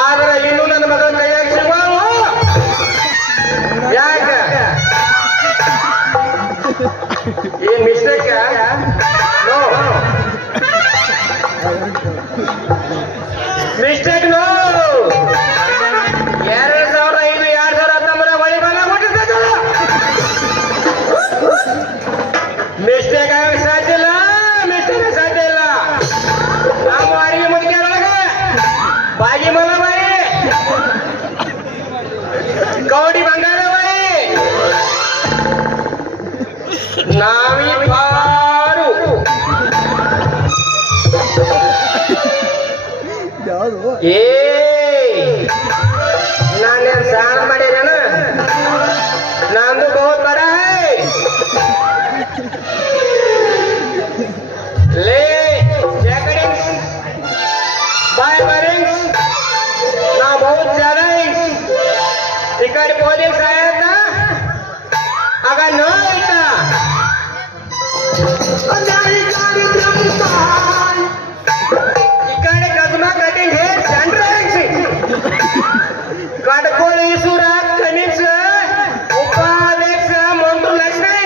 ಆದ್ರೆ ಇನ್ನು ನನ್ನ ಮಗಳ ಕೈಯಾಗ ಸಿಗುವ ಯಾಕ ಏನ್ ಮಿಸ್ಟೇಕ್ ನೋ ಮಿಸ್ಟೇಕ್ ನೋ 2005 2019 ಹೊಳಿ ಬಲ ಮುಟ್ಟಿರ್ತೈತಲ್ಲ ಮಿಸ್ಟೇಕ್ ಆಗಕ್ಕೆ ಸಾಧ್ಯ ಇಲ್ಲ ಮಿಸ್ಟೇಕ್ ಸಾಧ್ಯ ಇಲ್ಲ ನಮ್ಮ ಅಡಿಗೆ ಮುಗಿದ್ಯಾರೊಳಗೆ ಬಾಗಿ ಮಲ ಬಾಯಿ ಕೌಡಿ ಬಂಗಾರ ಬಾಯಿ ನಾವಿ ಪಾರು ಏ ನಾನೇನ್ ಸಾಲ ಮಾಡಿರೇನ ನಂದು ಬಹುತ್ ಬಡ ले जैकेटिंग्स बाय बरिंग्स ना बहुत ज्यादा टिकट पोलिंग आया था अगर न होता टिकट कदमा कटिंग है सनराइज कटकोल ईसूरा कनिक्स उपाध्यक्ष मंत्र लक्ष्मी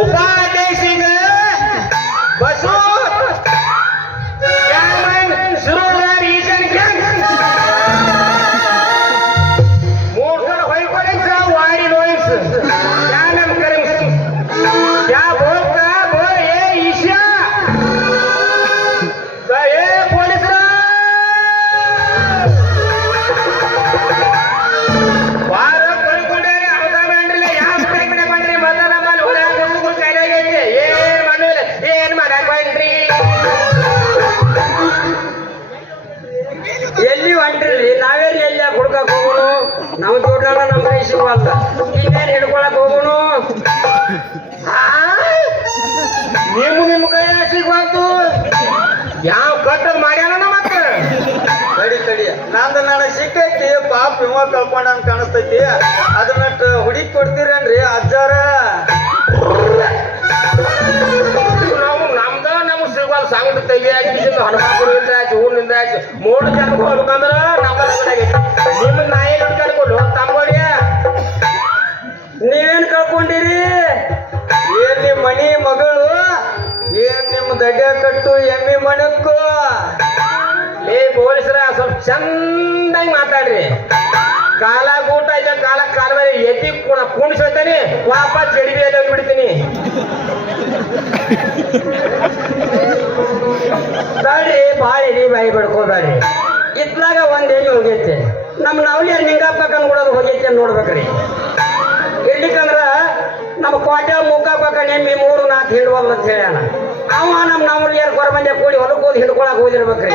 उपाध्यक्ष बसू चेयरमैन सुरोजर ईशन गैंग मोटर होइकोलिंग्स वाडी नोइंग्स क्या नाम करेंगे क्या बोलता बोल ये ईशा तो ये पुलिस ಎಲ್ಲಿ ಹೊಂಟ್ರಿ ನಾವೇನು ಎಲ್ಲಿ ಹುಡ್ಕಕ್ ಹೋಗೋಣ ನಮ್ಮ ದೊಡ್ಡ ನಮ್ಮ ಕೈ ಸಿಗುವಲ್ಲ ಇನ್ನೇನು ಹಿಡ್ಕೊಳಕ್ ಹೋಗೋಣ ನಿಮ್ಮ ಕೈ ಸಿಗುವತ್ತು ಯಾವ ಕಟ್ಟದ್ ಮಾಡ್ಯಾನ ಮತ್ತೆ ತಡಿ ನಂದು ನನಗೆ ಸಿಕ್ಕೈತಿ ಪಾಪ ಇವ ಕಳ್ಕೊಂಡಂಗ್ ಕಾಣಿಸ್ತೈತಿ ಅದನ್ನ ಹುಡುಕಿ ಕೊಡ್ತೀರೇನ್ರಿ ಅಜ್ಜಾರ ನಮ್ಗ್ ಸಿಗುವಲ್ಲ ಸಂಗಟ ತೆಗಿಯಾಗಿ ಹನುಮಾಪುರದಿಂದ ಆಯ್ತು ಊರಿನಿಂದ ಆಯ್ತು 3 ಜನಕ್ಕೆ ಹೋಗ್ಬೇಕಂದ್ರ ನಮ್ಮ ನಿಮ್ಗೆ ನಾ ಏನ್ ಕಳ್ಕೊಂಡು ತಮ್ಗೋಡಿಯ ನೀವೇನ್ ಕಳ್ಕೊಂಡಿರಿ ಏನ್ ನಿಮ್ ಮನಿ ಮಗಳು ಏನ್ ನಿಮ್ ದಡ್ಡ ಕಟ್ಟು ಎಮ್ಮಿ ಮಣಕ್ಕು ಏ ಪೊಲೀಸರ ಸ್ವಲ್ಪ ಚಂದಾಗಿ ಮಾತಾಡ್ರಿ ಕಾಲ ಊಟ ಇದೆ ಕಾಲ ಮೇಲೆ ಎತ್ತಿ ಕುಣಿಸ್ತಾನೆ ವಾಪಸ್ ಜಡಿಬಿಯಲ್ಲಿ ಹೋಗ್ಬಿಡ್ತೀನಿ ಬೇಡ್ರಿ ಬಾಳಿರಿ ಬಾಯಿ ಬಡ್ಕೋಬೇಡ್ರಿ ಇತ್ಲಾಗ ಒಂದ್ ಎಲ್ಲಿ ಹೋಗೈತೆ ನಮ್ಮ ನವಲಿಯರ್ ನಿಂಗಾಪಕ್ಕನ್ ಕೊಡೋದು ಹೋಗೈತೆ ನೋಡ್ಬೇಕ್ರಿ ಇರ್ಲಿಕ್ಕಂದ್ರ ನಮ್ಮ ಕೋಟೆ ಮುಕ್ಕಾಪಕ್ಕ ನೆಮ್ಮಿ 3-4 ಹಿಡುವಲ್ಲ ಅಂತ ಹೇಳ್ಯಾನ ಅವ ನಮ್ಮ ನವಲಿಯರ್ ಕೊರಮಂಜೆ ಕೂಡಿ ಹೊಲಕ್ಕೆ ಹೋಗಿ ಹಿಡ್ಕೊಳಕ್ ಹೋಗಿರ್ಬೇಕ್ರಿ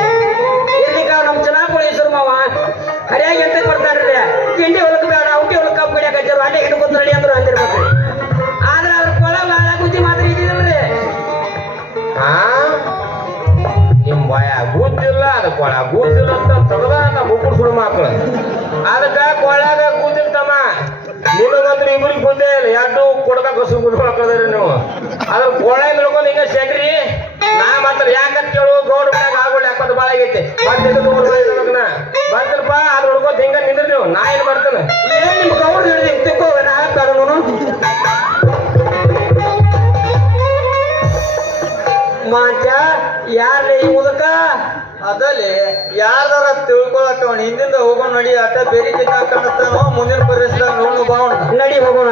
ಇರ್ಲಿಕ್ಕ ನಮ್ಮ ಚೆನ್ನಾಪುಳೇಶ್ವರ ಮಾವ ಹರಿಯಾಗಿ ಎಂತ ಬರ್ತಾರ್ರಿ ತಿಂಡಿ ಹೊಲಕ್ಕೆ ಬೇಡ ಔಟಿ ಹೊಲಕ್ಕೆ ಕಬ್ಬು ಕಡಿಯಾಕತ್ತಾರ ಅಡ್ಡೆ ಹಿಡ್ಕೊತ ನಡಿ ಅಂದ್ರು ಅಂದಿರ್ಬೇಕ್ರಿ ಆದ್ರೆ ಅದ್ರ ಕೊಳ ಬಾಳ ಗುದ್ದಿ ಮಾತ್ರ ಇದ್ದಿಲ್ರಿ ನಿಮ್ ಭಯ ಗುದ್ದಿಲ್ಲ ಅದ ಕೊಳ ಗುದ್ದಿಲ್ಲ ಅಂತ ತಗದ ಮುಕ್ಕುಡ್ ಸುಡು ಮಕ್ಕಳು ಅದಕ್ಕ ಕೊಳಾಗ ಗುದ್ದಿರ್ತಮ್ಮ ನಿಮಗಂದ್ರೆ ಇಬ್ಬರಿಗೆ ಗುದ್ದೇ ಇಲ್ಲ ಎರಡು ಕೊಡಕ ಕಸು ಗುಡ್ಕೊಳಕದ್ರಿ ನೀವು ಅದ್ರ ಕೊಳ ನೋಡ್ಕೊಂಡು ಹಿಂಗ ಸೆಟ್ರಿ ನಾ ಮಾತ್ರ ಯಾಕಂತ ಕೇಳು ಗೌಡ ಮನ್ಯಾಗ ಆಗೋಳಿ ಹಾಕೋದು ಬಾಳ ಆಗೈತಿ ಮತ್ತೆ ಬರ್ತೀರಪ್ಪ ಅದ್ರ ಹುಡ್ಕೋತ ಹಿಂಗ ನಿಂದ್ರಿ ನೀವು ನಾ ಏನ್ ಬರ್ತೇನೆ ಏನ್ ನಿಮ್ ಗೌಡ ಹಿಡಿದು ತಿಕ್ಕೋ ನಾ ಕಾನೂನು ಮಾಂಚ ಯಾರ್ಲಿ ಈ ಮುದಕ ಅದಲ್ಲಿ ಯಾರ್ದಾರ ತಿಳ್ಕೊಳಕ ಹಿಂದಿಂದ ಹೋಗೋಣ ನಡಿ ಅಟ್ಟ ಬೇರೆ ಕಾಣಿಸ್ತಾನೋ ಮುಂದಿನ ಪರಿಸರ ನೋಡು ಬಾವಣ ನಡಿ ಹೋಗೋಣ